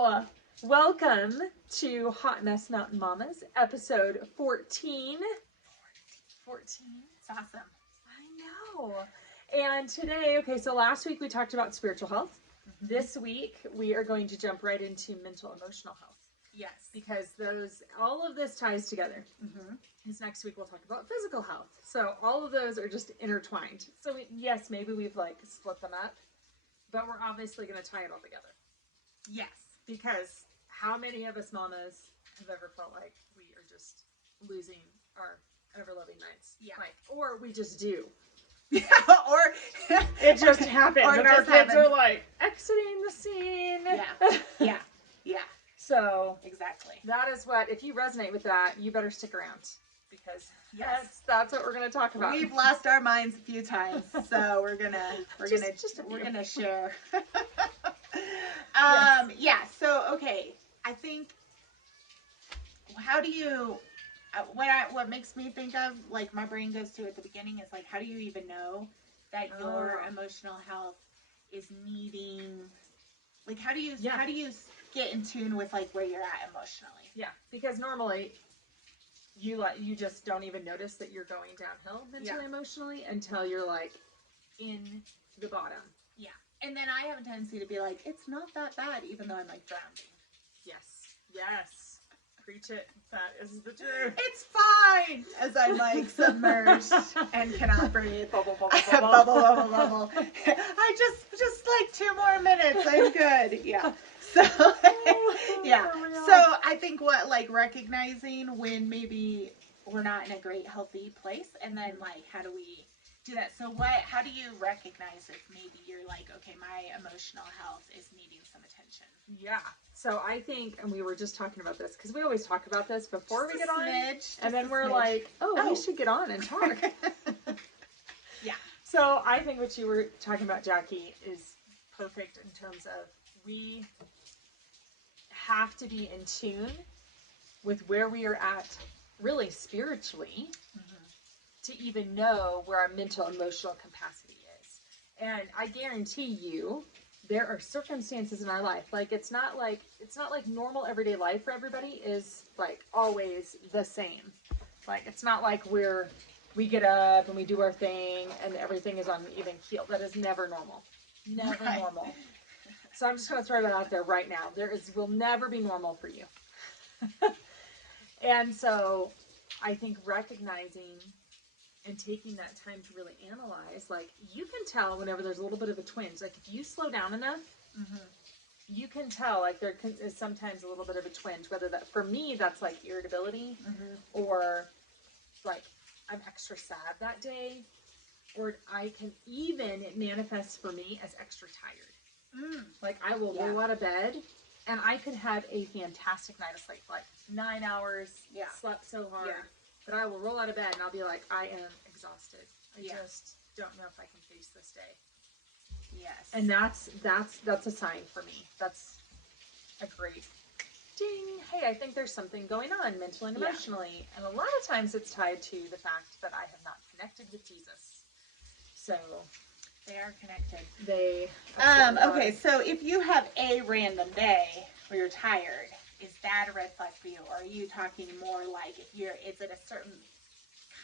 Hello! Welcome to Hot Mess Mountain Mamas, episode 14. 14? It's awesome. I know. And today, so last week we talked about spiritual health. Mm-hmm. This week we are going to jump right into mental emotional health. Yes. Because all of this ties together. Mm-hmm. Because next week we'll talk about physical health. So all of those are just intertwined. So yes, maybe we've split them up, but we're obviously going to tie it all together. Yes. Because how many of us mamas have ever felt like we are just losing our ever-loving minds? Yeah. Or we just do. Or it just happens. Or and our kids are exiting the scene. Yeah. So exactly. That is what, if you resonate with that, you better stick around. Because that's what we're going to talk about. We've lost our minds a few times, so we're gonna share. So okay, I think how do you what makes me think of my brain goes to at the beginning is how do you even know that your emotional health is needing how do you get in tune with where you're at emotionally? Yeah, because normally you just don't even notice that you're going downhill mentally, emotionally until you're in the bottom. Yeah. And then I have a tendency to be it's not that bad, even though I'm drowning. Yes. Preach it. That is the truth. It's fine! As I'm submerged and cannot breathe. Bubble. Bubble. I just 2 more minutes. I'm good. Yeah. So, yeah. So I think recognizing when maybe we're not in a great, healthy place, and then how do we do that? So how do you recognize if maybe you're okay, my emotional health is needing some attention? Yeah. So I think, and we were just talking about this, because we always talk about this before we get on, and then we're we should get on and talk. Yeah. So I think what you were talking about, Jacqui, is perfect in terms of we have to be in tune with where we are at really spiritually to even know where our mental emotional capacity is. And I guarantee you there are circumstances in our life, it's not like normal everyday life for everybody is always the same. It's not we get up and we do our thing and everything is on even keel. That is never normal. Never normal. So I'm just going to throw that out there right now. Will never be normal for you. And so I think recognizing and taking that time to really analyze, you can tell whenever there's a little bit of a twinge. If you slow down enough, you can tell, there is sometimes a little bit of a twinge, whether that, for me, that's irritability, or I'm extra sad that day, or it manifests for me as extra tired. I will roll out of bed, and I could have a fantastic night of sleep, 9 hours, slept so hard, but I will roll out of bed, and I'll be I am exhausted. I just don't know if I can face this day. Yes. And that's a sign for me. That's a great ding. Hey, I think there's something going on mentally and emotionally. And a lot of times it's tied to the fact that I have not connected with Jesus. So they are connected. They okay, so if you have a random day where you're tired, is that a red flag for you? Or are you talking more is it a certain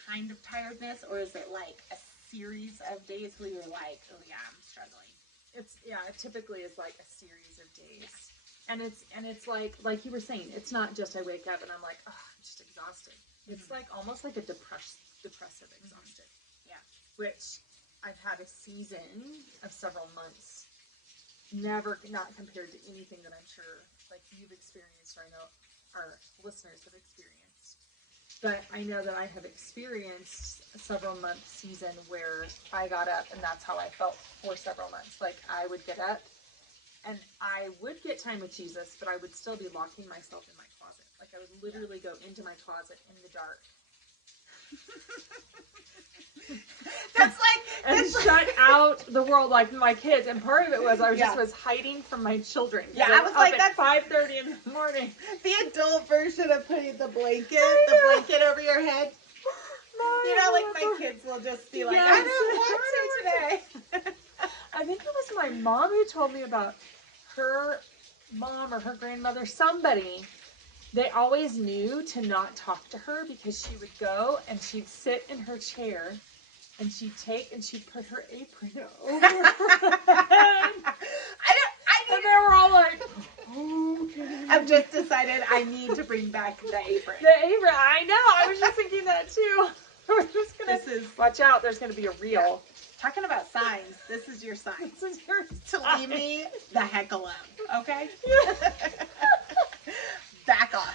kind of tiredness, or is it a series of days where you're oh yeah, I'm struggling? It typically is a series of days. And it's like you were saying, it's not just I wake up and I'm I'm just exhausted. It's almost like a depressive exhaustion. Yeah. Which I've had a season of several months, not compared to anything that I'm sure you've experienced, or I know our listeners have experienced. But I know that I have experienced a several month season where I got up and that's how I felt for several months. I would get up and I would get time with Jesus, but I would still be locking myself in my closet. I would literally go into my closet in the dark. And shut out the world, my kids. And part of it was I was hiding from my children. Yeah, I was at 5:30 in the morning. The adult version of putting the blanket over your head. My kids will just be I don't want to today. I think it was my mom who told me about her mom or her grandmother, somebody, they always knew to not talk to her because she would go and she'd sit in her chair and she'd put her apron over her head. And they were all like, okay. I've just decided I need to bring back the apron. The apron, I know. I was just thinking that too. We're just gonna watch out. There's gonna be a reel. Yeah. Talking about signs, this is your sign. This is your to sign. leave me the heck alone. Okay. Yeah. Back off.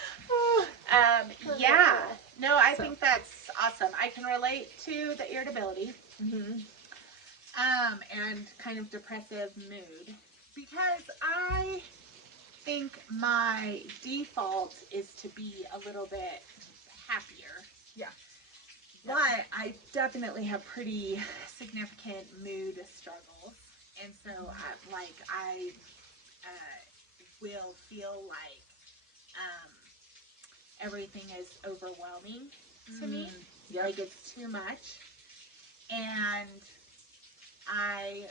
Yeah. No, I think that's awesome. I can relate to the irritability. Mm-hmm. And kind of depressive mood, because I think my default is to be a little bit happier. Yeah. But I definitely have pretty significant mood struggles. And so I will feel like everything is overwhelming to me. Yep. Like it's too much. And I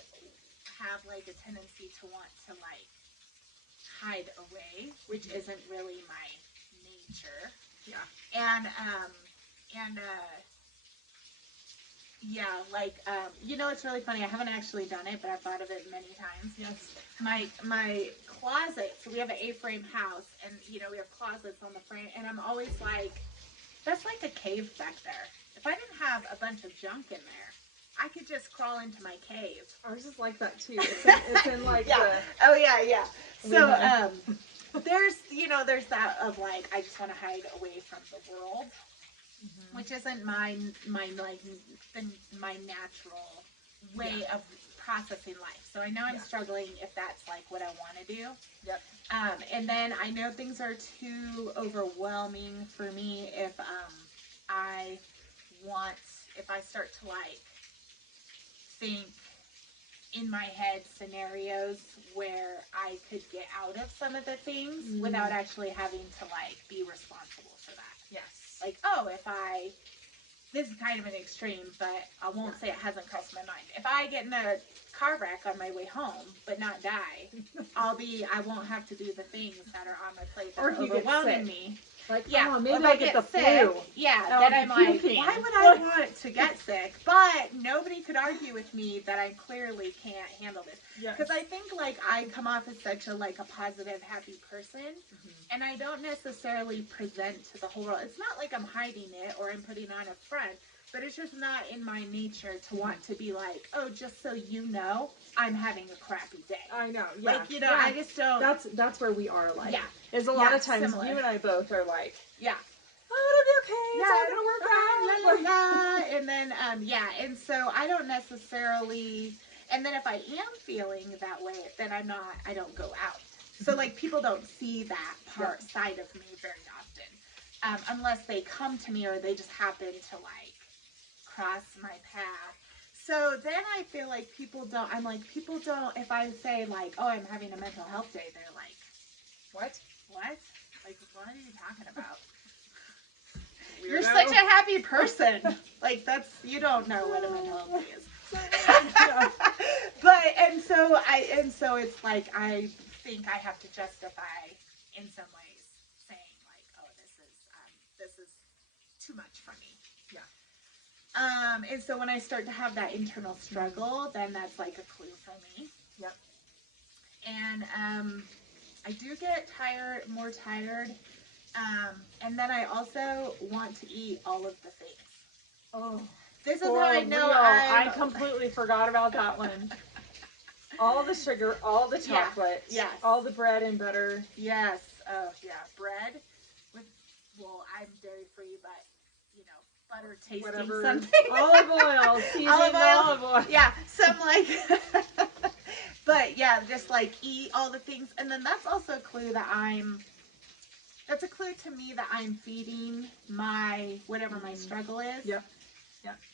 have like a tendency to want to like hide away, which isn't really my nature. Yeah. And yeah, like you know, it's really funny. I haven't actually done it, but I've thought of it many times. Yes. My closet. So we have an A-frame house, and you know we have closets on the frame, and I'm always like, that's like a cave back there. If I didn't have a bunch of junk in there, I could just crawl into my cave. Ours is like that too. It's in like yeah. Oh yeah, yeah. So there's that of like I just want to hide away from the world, which isn't my natural way of processing life. So I know I'm struggling if that's like what I want to do. Yep. And then I know things are too overwhelming for me if I start to like think in my head scenarios where I could get out of some of the things without actually having to like be responsible for that. Yes. Like, this is kind of an extreme, but I won't say it hasn't crossed my mind. If I get in a car wreck on my way home, but not die, I won't have to do the things that are on my plate that are overwhelming me. Like, yeah, maybe if I'll I get the sick, flu. then I'm like, why would I want to get sick? But nobody could argue with me that I clearly can't handle this. Because I think like I come off as such a like a positive, happy person, and I don't necessarily present to the whole world. It's not like I'm hiding it or I'm putting on a front, but it's just not in my nature to want to be like, oh, just so you know, I'm having a crappy day. I know, yeah. Like, you know, I just don't. That's where we are like. Yeah. Is a lot of times similar. you and I both are like, yeah. oh, it'll be okay. It's all gonna work out. And then, and so I don't necessarily, and then if I am feeling that way, then I don't go out. So like people don't see that side of me very often, unless they come to me or they just happen to like cross my path. So then I feel like people don't, if I say like, oh, I'm having a mental health day, they're like, what? Like, what are you talking about? Weirdo. You're such a happy person. Like you don't know what a mental health day is. And so it's like, I think I have to justify in some ways saying like, oh, this is too much for me. Yeah. And so when I start to have that internal struggle, then that's like a clue for me. Yep. And I do get more tired. And then I also want to eat all of the things. Oh, this is how I know I completely forgot about that one. All the sugar, all the chocolate, all the bread and butter. Yes. Oh, yeah. Bread with, I'm dairy free, but, you know, butter tasting whatever. Something. Olive oil, seasoned olive oil. Yeah, some like, but yeah, just like eat all the things. And then that's also a clue that's a clue to me that I'm feeding whatever my struggle is. Yep.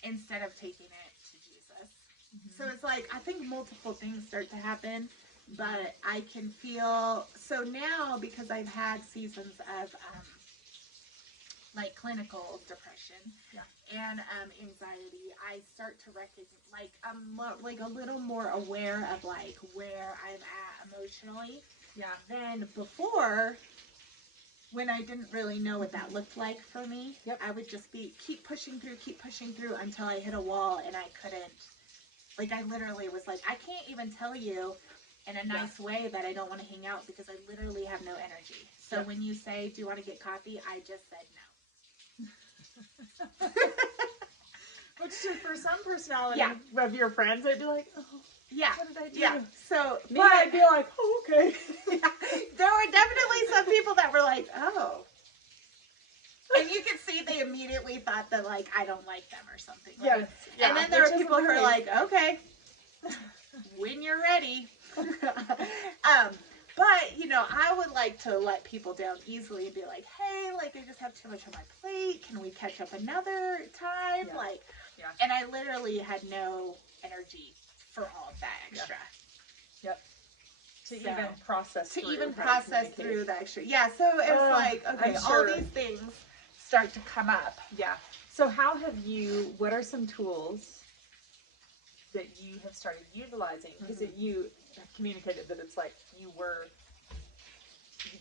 Instead of taking it to Jesus. So it's like, I think multiple things start to happen, but I can feel, so now because I've had seasons of like clinical depression and anxiety, I start to recognize, like I'm like a little more aware of like where I'm at emotionally. Yeah. Then before, when I didn't really know what that looked like for me, Yep. I would just keep pushing through until I hit a wall and I couldn't, like, I literally was like, I can't even tell you in a nice way that I don't want to hang out because I literally have no energy. So when you say, do you want to get coffee? I just said no. Which for some personality of your friends, I'd be like, oh, what did I do? Yeah. So, me, I'd be like, oh, okay. There were definitely some people that were like, oh. And you could see they immediately thought that, like, I don't like them or something. Right? Yes. Yeah. And then there were people who were like, okay, when you're ready. But, you know, I would like to let people down easily and be like, hey, like, I just have too much on my plate. Can we catch up another time? Yeah. Like, and I literally had no energy for all of that extra. Yep. To even process through the extra. Yeah, so it was like, okay, all these things start to come up. Yeah. So what are some tools that you have started utilizing? Because you have communicated that it's like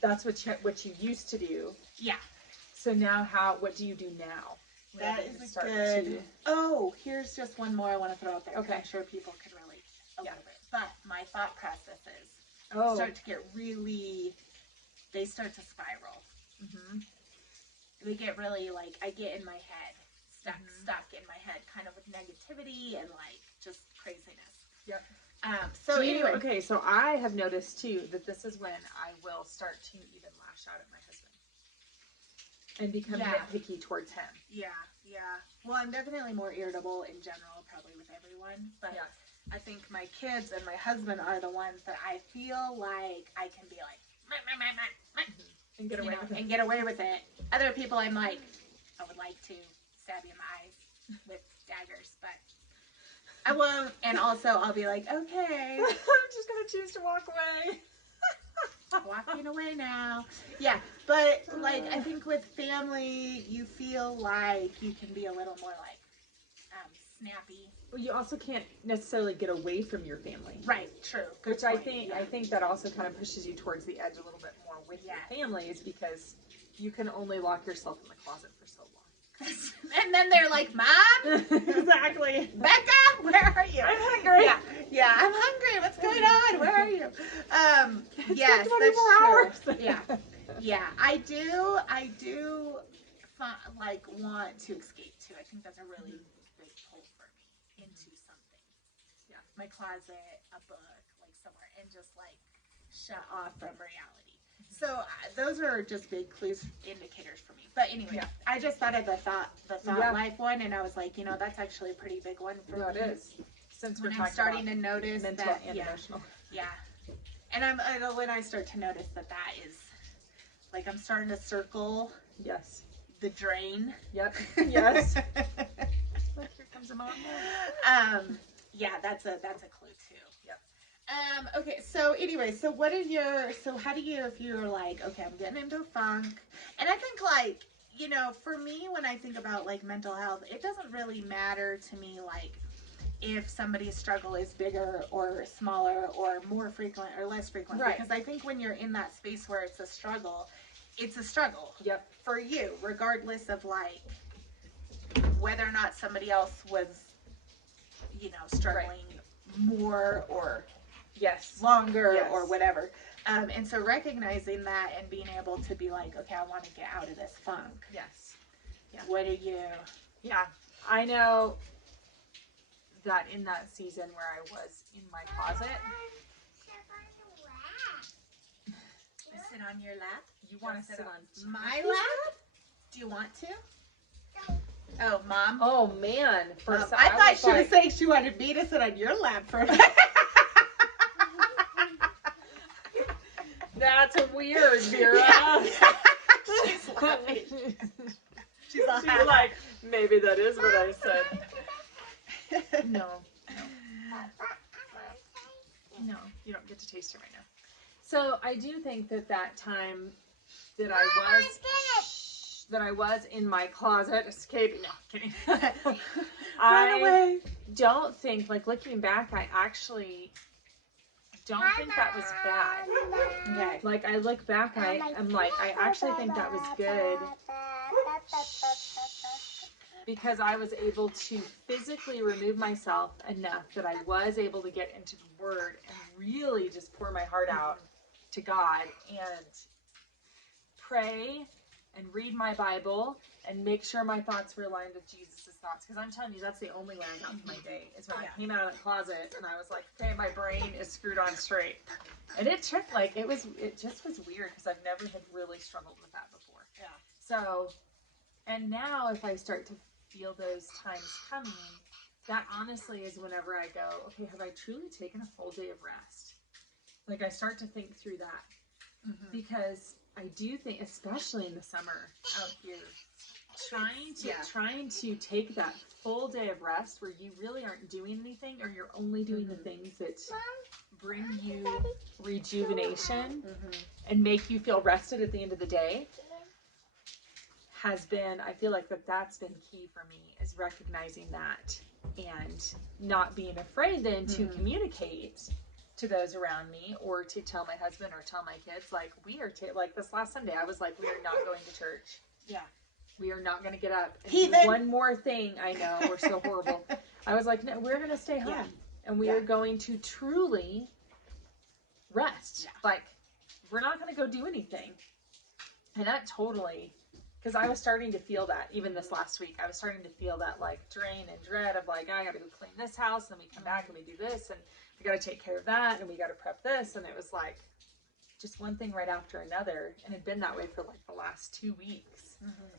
that's what you used to do. Yeah. So now what do you do now? That is good. Oh, here's just one more I want to throw out there. Okay. I'm sure people could relate a little bit. But my thought processes start to get they start to spiral. Mm-hmm. They get really, like, I get in my head, stuck in my head, kind of with negativity and, like, just craziness. Yep. So anyway. Okay, so I have noticed, too, that this is when I will start to even lash out at my husband. And become nitpicky towards him. Yeah. Well, I'm definitely more irritable in general, probably with everyone. But I think my kids and my husband are the ones that I feel like I can be like, and get away with it. And get away with it. Other people, I'm like, I would like to stab you in the eyes with daggers, but I won't. And also, I'll be like, okay. I'm just going to choose to walk away. Walking away now. Yeah, but like I think with family, you feel like you can be a little more like snappy. Well, you also can't necessarily get away from your family. Right. True. Good point. I think that also kind of pushes you towards the edge a little bit more with your families because you can only lock yourself in the closet for so long. And then they're like, Mom? Exactly. Becca, where are you? I'm hungry. Yeah, I'm hungry. What's going on? Where are you? Yes, 24 hours. Yeah. I do like want to escape too. I think that's a really big pull for me into something. Yeah. My closet, a book, like somewhere, and just like shut off from reality. So those are just big clues, indicators for me. But anyway, I just thought of the thought life one, and I was like, you know, that's actually a pretty big one for me. It is. Since when I'm starting to notice mental that, and emotional. Yeah. And when I start to notice that is, like, I'm starting to circle. Yes. The drain. Yep. Yes. Look, here comes a mom. Yeah, that's a clue too. Yep. Okay, so anyway, so how do you, if you're like, okay, I'm getting into a funk, and I think, like, you know, for me, when I think about, like, mental health, it doesn't really matter to me, like, if somebody's struggle is bigger or smaller or more frequent or less frequent. Right. Because I think when you're in that space where it's a struggle, it's a struggle. Yep. For you, regardless of, like, whether or not somebody else was, you know, struggling more or longer or whatever. And so recognizing that and being able to be like, okay, I want to get out of this funk. Yes. Yeah. What do you? Yeah. I know that in that season where I was in my closet. Sit on your lap? You want to sit on my lap? Do you want to? Oh, Mom. Oh, man. I thought she was saying she wanted me to sit on your lap for a minute. That's weird, Vera. She's laughing. She's like, maybe that is what I said. No, you don't get to taste it right now. So I do think that time that I was in my closet escaping. No, kidding. Run away. Don't think, like, looking back, I actually don't think that was bad. Okay. Like, I look back and I'm like, I actually think that was good because I was able to physically remove myself enough that I was able to get into the Word and really just pour my heart out to God and pray and read my Bible and make sure my thoughts were aligned with Jesus' thoughts. Because I'm telling you, that's the only way I got through my day, is when I came out of the closet and I was like, okay, my brain is screwed on straight. And it took, like, it just was weird because I've never had really struggled with that before. Yeah. So, and now if I start to feel those times coming, that honestly is whenever I go, okay, have I truly taken a full day of rest? Like, I start to think through that. Because I do think, especially in the summer out here, trying to take that full day of rest where you really aren't doing anything, or you're only doing the things that bring you rejuvenation and make you feel rested at the end of the day, has been, I feel like that's been key for me, is recognizing that and not being afraid then to communicate to those around me, or to tell my husband or tell my kids, like, we are like this last Sunday, I was like, we are not going to church. Yeah. We are not going to get up and do one more thing. I know, we're so horrible. I was like, no, we're going to stay home and we are going to truly rest. Like, we're not going to go do anything. And that totally, because I was starting to feel that even this last week. I was starting to feel that, like, drain and dread of, like, I got to go clean this house, and we come back and we do this, and we got to take care of that, and we got to prep this. And it was like just one thing right after another. And it had been that way for like the last 2 weeks.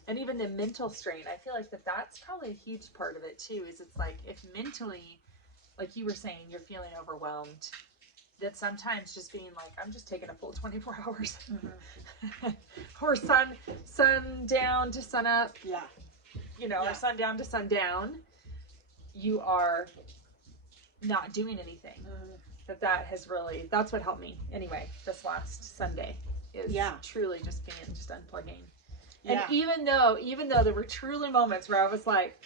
And even the mental strain, I feel like that's probably a huge part of it too, is it's like, if mentally, like you were saying, you're feeling overwhelmed, that sometimes just being like, I'm just taking a full 24 hours or sun down to sun up, or sundown to sundown, you are not doing anything. That has really, that's what helped me anyway this last Sunday, is truly just unplugging. And even though there were truly moments where I was like,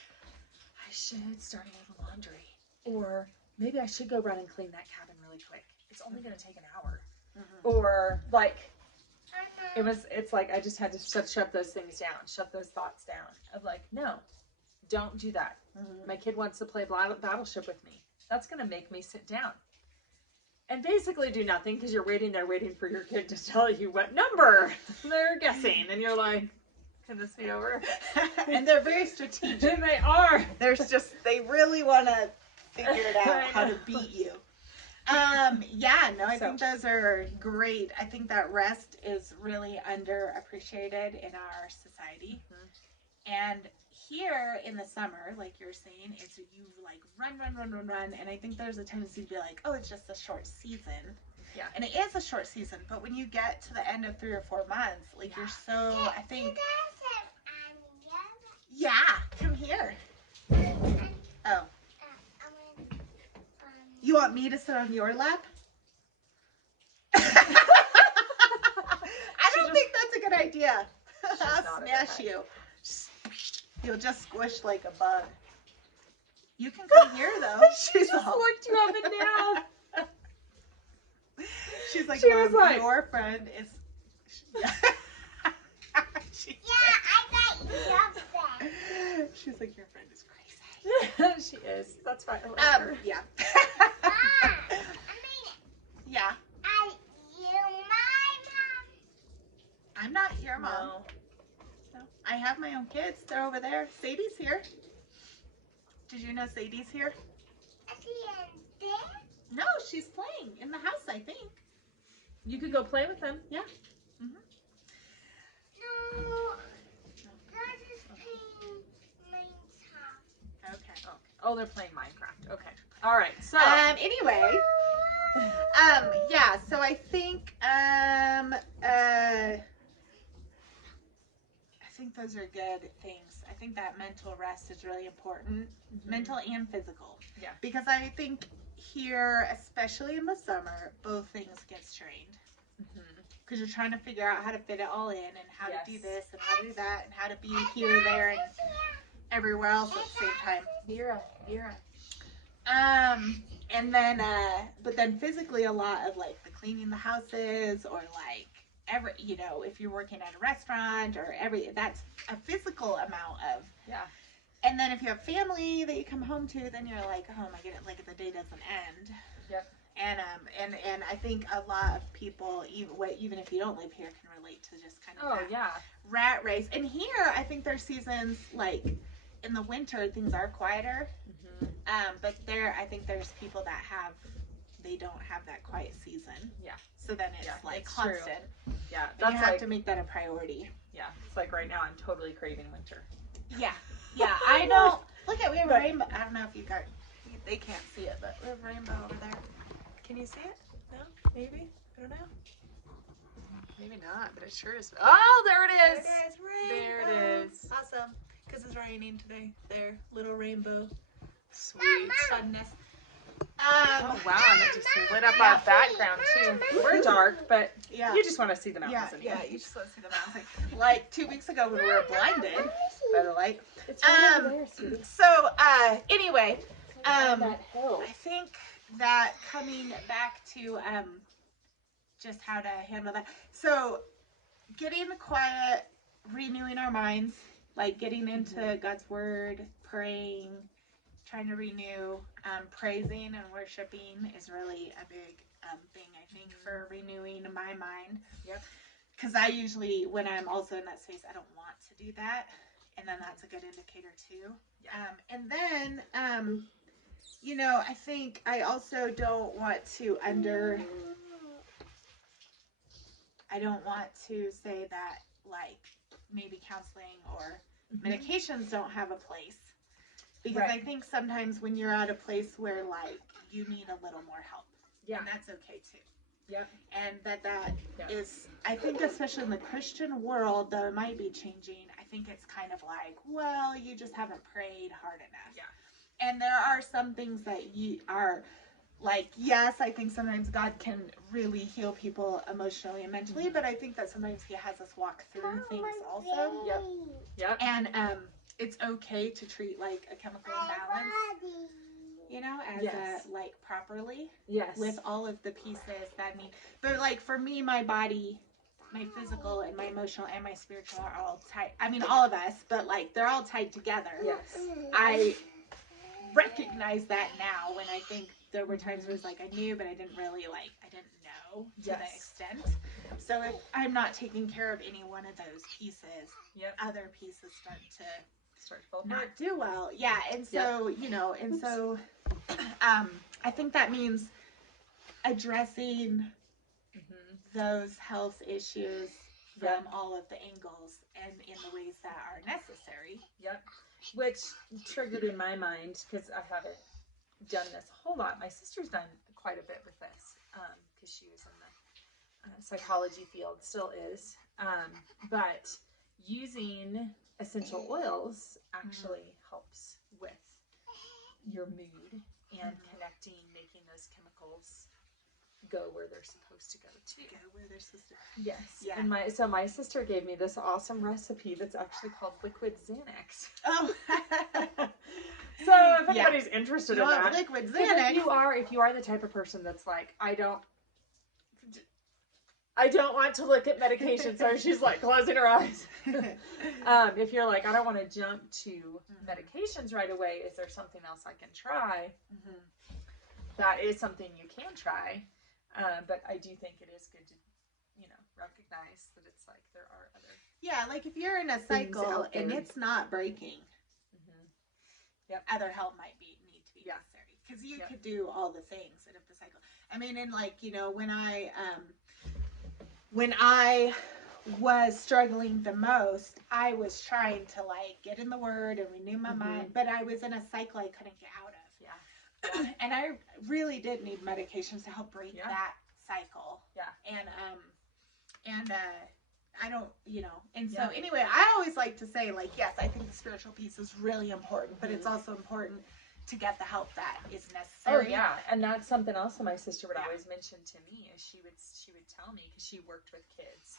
I should start a little laundry, or maybe I should go run and clean that cabin really quick, it's only going to take an hour. Or like, it's like I just had to shut those things down, shut those thoughts down of like, no, don't do that. My kid wants to play Battleship with me. That's going to make me sit down and basically do nothing, because you're waiting for your kid to tell you what number they're guessing. And you're like, can this be over? And they're very strategic. They are. They really want to figure it out how to beat you. I think those are great. I think that rest is really underappreciated in our society. And here in the summer, like you're saying, it's you like run. And I think there's a tendency to be like, oh, it's just a short season. Yeah. And it is a short season. But when you get to the end of 3 or 4 months, like you're so, I think. Yeah, come here. Oh. You want me to sit on your lap? I don't think that's a good idea. I'll smash you. You'll just squish like a bug. You can come here though. She just looked you up and down. She's like, she was like, your friend is. Yeah. I bet you love that. She's like, your friend is crazy. She is. That's right. Yeah. Yeah. I'm not your mom. No. I have my own kids. They're over there. Sadie's here. Did you know Sadie's here? No, she's playing in the house, I think. You could go play with them. Yeah. No. That is playing Minecraft. Okay. Oh, they're playing Minecraft. Okay. All right. So. Anyway. Yeah. So I think. I think those are good things. I think that mental rest is really important, mental and physical. Yeah. Because I think here, especially in the summer, both things get strained. Because you're trying to figure out how to fit it all in, and how to do this and how to do that, and how to be here, there, and everywhere else at the same time. Vera. And then, but then physically a lot of like the cleaning the houses or like if you're working at a restaurant or that's a physical amount of. Yeah. And then if you have family that you come home to, then you're like, oh my goodness, like the day doesn't end. Yep. And I think a lot of people, even if you don't live here, can relate to just kind of rat race. And here, I think there's seasons like in the winter, things are quieter. But I think there's people that they don't have that quiet season. Yeah. So then it's like it's constant. True. Yeah. And you have to make that a priority. Yeah. It's like right now I'm totally craving winter. Yeah. Yeah. I know. Look we have a rainbow. I don't know if they can't see it, but we have a rainbow over there. Can you see it? No? Maybe? I don't know. Maybe not, but it sure is. Oh, there it is. There it is. There it is. Awesome. Because it's raining today. There. Little rainbow. Sweet. Funness. Oh wow, and it just lit up our background too. We're dark, but you just want to see the mountains. Yeah, you just want to see the mountains. Like 2 weeks ago when we were blinded by the light. It's right over there, sweetie. So anyway, That hill. I think that coming back to just how to handle that. So getting quiet, renewing our minds, like getting into God's word, praying, trying to renew, praising and worshiping is really a big thing, I think, for renewing my mind. Yep. Because I usually, when I'm also in that space, I don't want to do that. And then that's a good indicator too. And then, I think I also don't want to say that like maybe counseling or medications don't have a place. Because I think sometimes when you're at a place where like you need a little more help, and that's okay too. Yep. And that is, I think, especially in the Christian world, though it might be changing. I think it's kind of like, well, you just haven't prayed hard enough. Yeah. And there are some things that you are like, yes, I think sometimes God can really heal people emotionally and mentally, but I think that sometimes He has us walk through things also. Yep. Yep. And it's okay to treat like a chemical imbalance, as like properly. Yes. With all of the pieces that need. But like for me, my body, my physical and my emotional and my spiritual are all tied. I mean, all of us, but like they're all tied together. Yes. I recognize that now when I think there were times where it's like I knew, but I didn't really I didn't know to the extent. So if I'm not taking care of any one of those pieces, other pieces start to fall not apart. do well. Yeah. And so, I think that means addressing those health issues from all of the angles and in the ways that are necessary. Yep. Which triggered in my mind, because I haven't done this a whole lot. My sister's done quite a bit with this because she was in the psychology field, still is. But using essential oils actually helps with your mood and connecting, making those chemicals go where they're supposed to go too. Yes. Yeah. And my sister gave me this awesome recipe that's actually called liquid Xanax. Oh. So if anybody's interested in that, liquid Xanax. If you are the type of person that's like, I don't want to look at medication, so she's like closing her eyes. If you're like, I don't want to jump to medications right away, is there something else I can try? That is something you can try. But I do think it is good to, recognize that it's like there are other. Yeah, like if you're in a cycle and it's not breaking, other help might need to be necessary. Because you could do all the things out of the cycle. I mean, and like, when I was struggling the most, I was trying to like get in the Word and renew my mind, but I was in a cycle I couldn't get out of. Yeah. And I really did need medications to help break that cycle. Yeah. And I don't, and so anyway, I always like to say like, yes, I think the spiritual piece is really important, but it's also important to get the help that is necessary. Oh yeah, and that's something else that my sister would always mention to me is she would tell me, because she worked with kids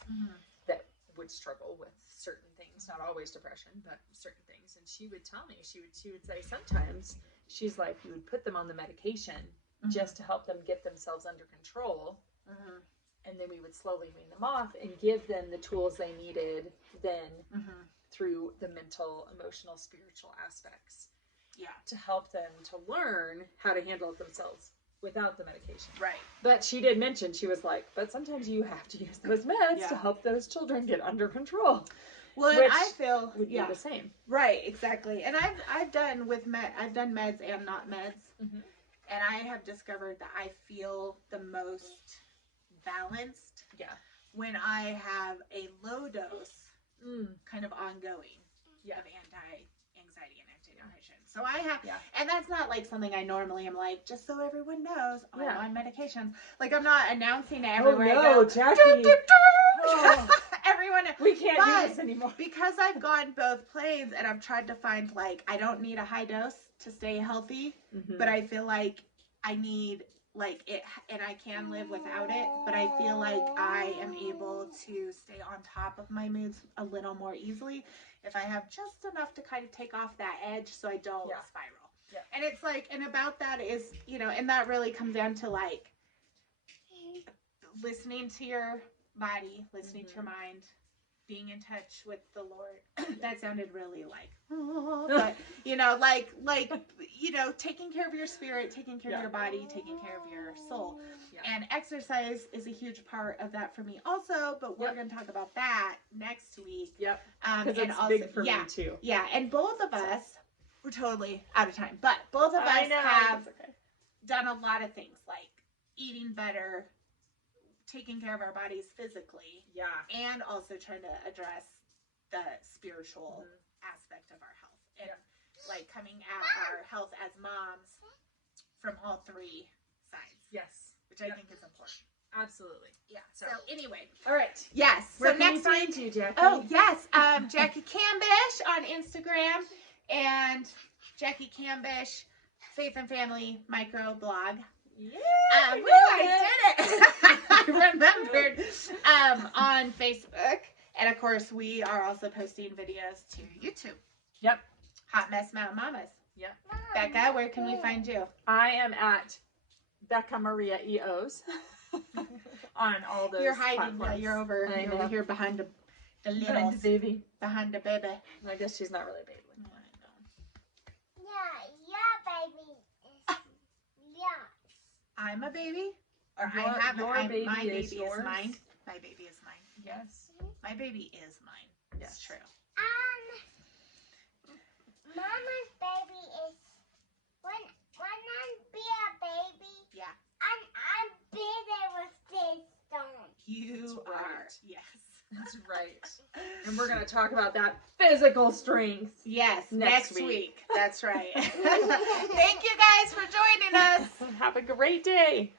that would struggle with certain things, not always depression, but certain things, and she would tell me, she would say sometimes she's like, you would put them on the medication just to help them get themselves under control. And then we would slowly wean them off and give them the tools they needed then through the mental, emotional, spiritual aspects. Yeah. To help them to learn how to handle it themselves without the medication. Right. But she did mention, she was like, but sometimes you have to use those meds to help those children get under control. Well, and I feel would be the same. Right, exactly. And I've done meds and not meds. And I have discovered that I feel the most balanced when I have a low dose kind of ongoing of anti-anxiety and anti-depression. So I have, and that's not like something I normally am like, just so everyone knows, I'm on medications. Like, I'm not announcing it everywhere I go. Jacqi. Everyone, we can't do this anymore. Because I've gone both planes and I've tried to find, like, I don't need a high dose to stay healthy, but I feel like I need, like, it, and I can live without it, but I feel like I am able to stay on top of my moods a little more easily if I have just enough to kind of take off that edge so I don't spiral. And it's like, and about that is, you know, and that really comes down to, like, listening to your body, listening to your mind, being in touch with the Lord. That sounded really like, but you know, like, you know, taking care of your spirit, taking care of your body, taking care of your soul. And exercise is a huge part of that for me also, but we're going to talk about that next week. Because it's also big for me too. Yeah, and both of us, we're totally out of time, but both of us have done a lot of things, like eating better, taking care of our bodies physically, and also trying to address the spiritual aspect of our health, and like coming at our health as moms from all three sides. Which I think is important. Absolutely. So anyway, all right. Where so can next we find you, Jacqi? Oh yes, Jacqi Cambish on Instagram and Jacqi Cambish Faith and Family micro blog. I did it! I remembered on Facebook, and of course we are also posting videos to YouTube. Hot Mess Mountain Mamas. Becca, where can we find you? I am at Becca Maria EOs on all those. You're hiding. platforms. You're over here behind the little behind the baby. Behind the baby. I guess she's not really a baby. Baby is I'm a baby, or Your- I have your my baby baby is is yours? mine. My baby is mine. Yes. My baby is mine. It's true. Mama's baby is when I be a baby. I'm bigger with this stone. You That's are. right. Yes. That's right. And we're going to talk about that physical strength. Yes. Next Next week. week. That's right. Thank you guys for joining us. Have a great day.